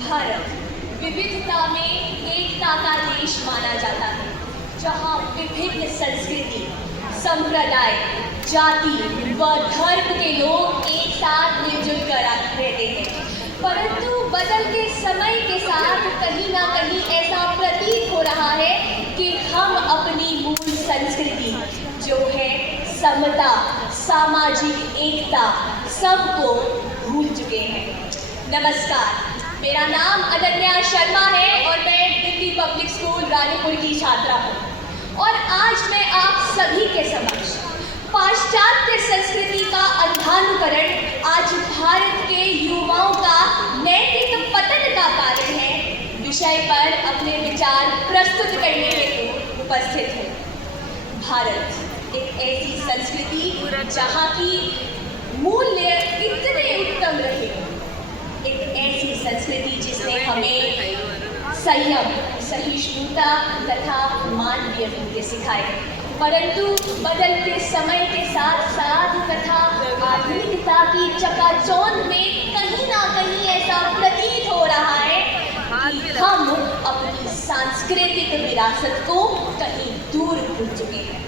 भारत विविधता में एकता का देश माना जाता है, जहाँ विभिन्न संस्कृति, संप्रदाय, जाति व धर्म के लोग एक साथ मिलजुल कर रहते हैं। परंतु बदलते समय के साथ कहीं ना कहीं ऐसा प्रतीत हो रहा है कि हम अपनी मूल संस्कृति जो है समता, सामाजिक एकता, सबको भूल चुके हैं। नमस्कार, मेरा नाम अनन्या शर्मा है और मैं दिल्ली पब्लिक स्कूल रानीपुर की छात्रा हूँ। और आज मैं आप सभी के समक्ष पाश्चात्य संस्कृति का अंधानुकरण आज भारत के युवाओं का नैतिक पतन का कारण है विषय पर अपने विचार प्रस्तुत करने हेतु उपस्थित हूँ। भारत एक ऐसी संस्कृति जहाँ की मूल्य कितने उत्तम रहे, एक ऐसी संस्कृति जिसने हमें संयम, सहिष्णुता तथा मानवीय मूल्य सिखाए। परंतु बदलते समय के साथ साथ तथा आधुनिकता की चकाचौंध में कहीं ना कहीं ऐसा प्रतीत हो रहा है कि हम अपनी सांस्कृतिक विरासत को कहीं दूर भूल चुके हैं।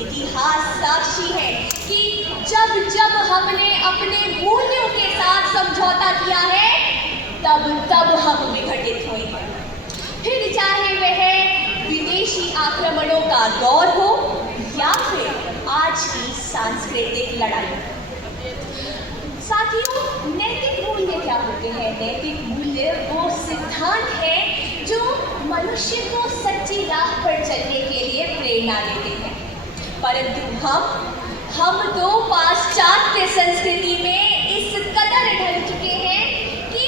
इतिहास साक्षी है कि जब जब हमने अपने मूल्यों के साथ समझौता किया है, तब तब हम विघटित हुए हैं। फिर चाहे वह विदेशी आक्रमणों का दौर हो या फिर आज की सांस्कृतिक लड़ाई। साथियों, नैतिक मूल्य क्या होते हैं? नैतिक मूल्य वो सिद्धांत है जो मनुष्य को सच्ची राह पर चलने के लिए प्रेरणा देते हैं। परंतु हम तो पाश्चात्य संस्कृति में इस कदर ढल चुके हैं कि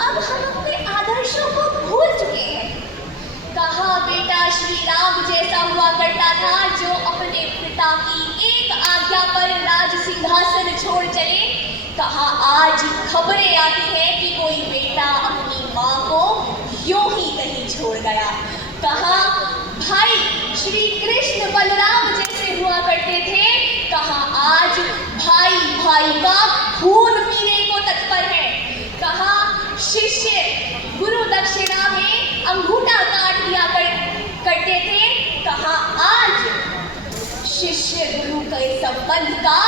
अब हम अपने आदर्शों को भूल चुके हैं। कहा बेटा श्री राम जैसा हुआ करता था जो अपने पिता की एक आज्ञा पर राज सिंहासन छोड़ चले। कहा आज खबरें आती हैं कि कोई बेटा अपनी माँ को यूं ही कहीं छोड़ गया। कहा भाई श्री कृष्ण बलराम जैसे हुआ करते थे। कहा आज भाई भाई का खून पीने को तत्पर है। कहा शिष्य गुरु दक्षिणा में अंगूठा काट दिया करते थे। कहा आज शिष्य गुरु के संबंध का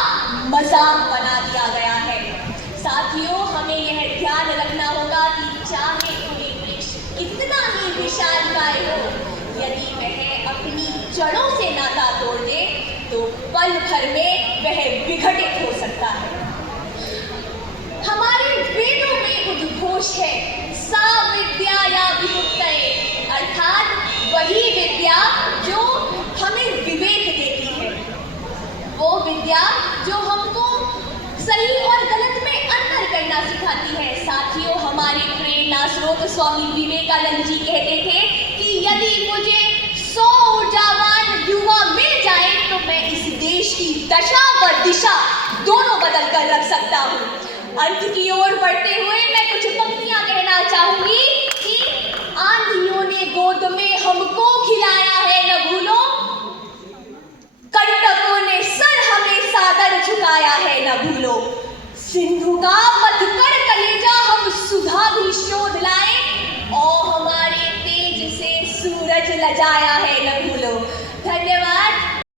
मजाक बना दिया गया है। साथियों, हमें यह ध्यान रखना होगा कि चाहे कोई वृक्ष कितना ही विशालकाय हो, यदि वह अपनी जड़ों से नाता तोड़ दे तो पल भर में वह विघटित हो सकता है। हमारे वेदों में उद्घोष है सा विद्या या विमुक्तये, अर्थात वही विद्या जो हमें विवेक देती है, वो विद्या जो हमको सही और गलत में अंतर करना सिखाती है। साथियों, हमारे प्रेरणा स्रोत स्वामी विवेकानंद जी कहते थे कि यदि मुझे 100 ऊर्जावान युवा मिल जाए तो मैं इस देश की दशा व दिशा दोनों बदल कर रख सकता हूँ। अंत की ओर बढ़ते हुए मैं कुछ पंक्तियां कहना चाहूंगी कि आंधियों ने गोद में हमको खिलाया है न भूलो, कंटकों ने सर हमें सादर झुकाया है न भूलो। सिंधु का मत कर कलेजा हम सुधा भी शोध लाए, और हमारे तेज से सूरज लजाया है न भूलो।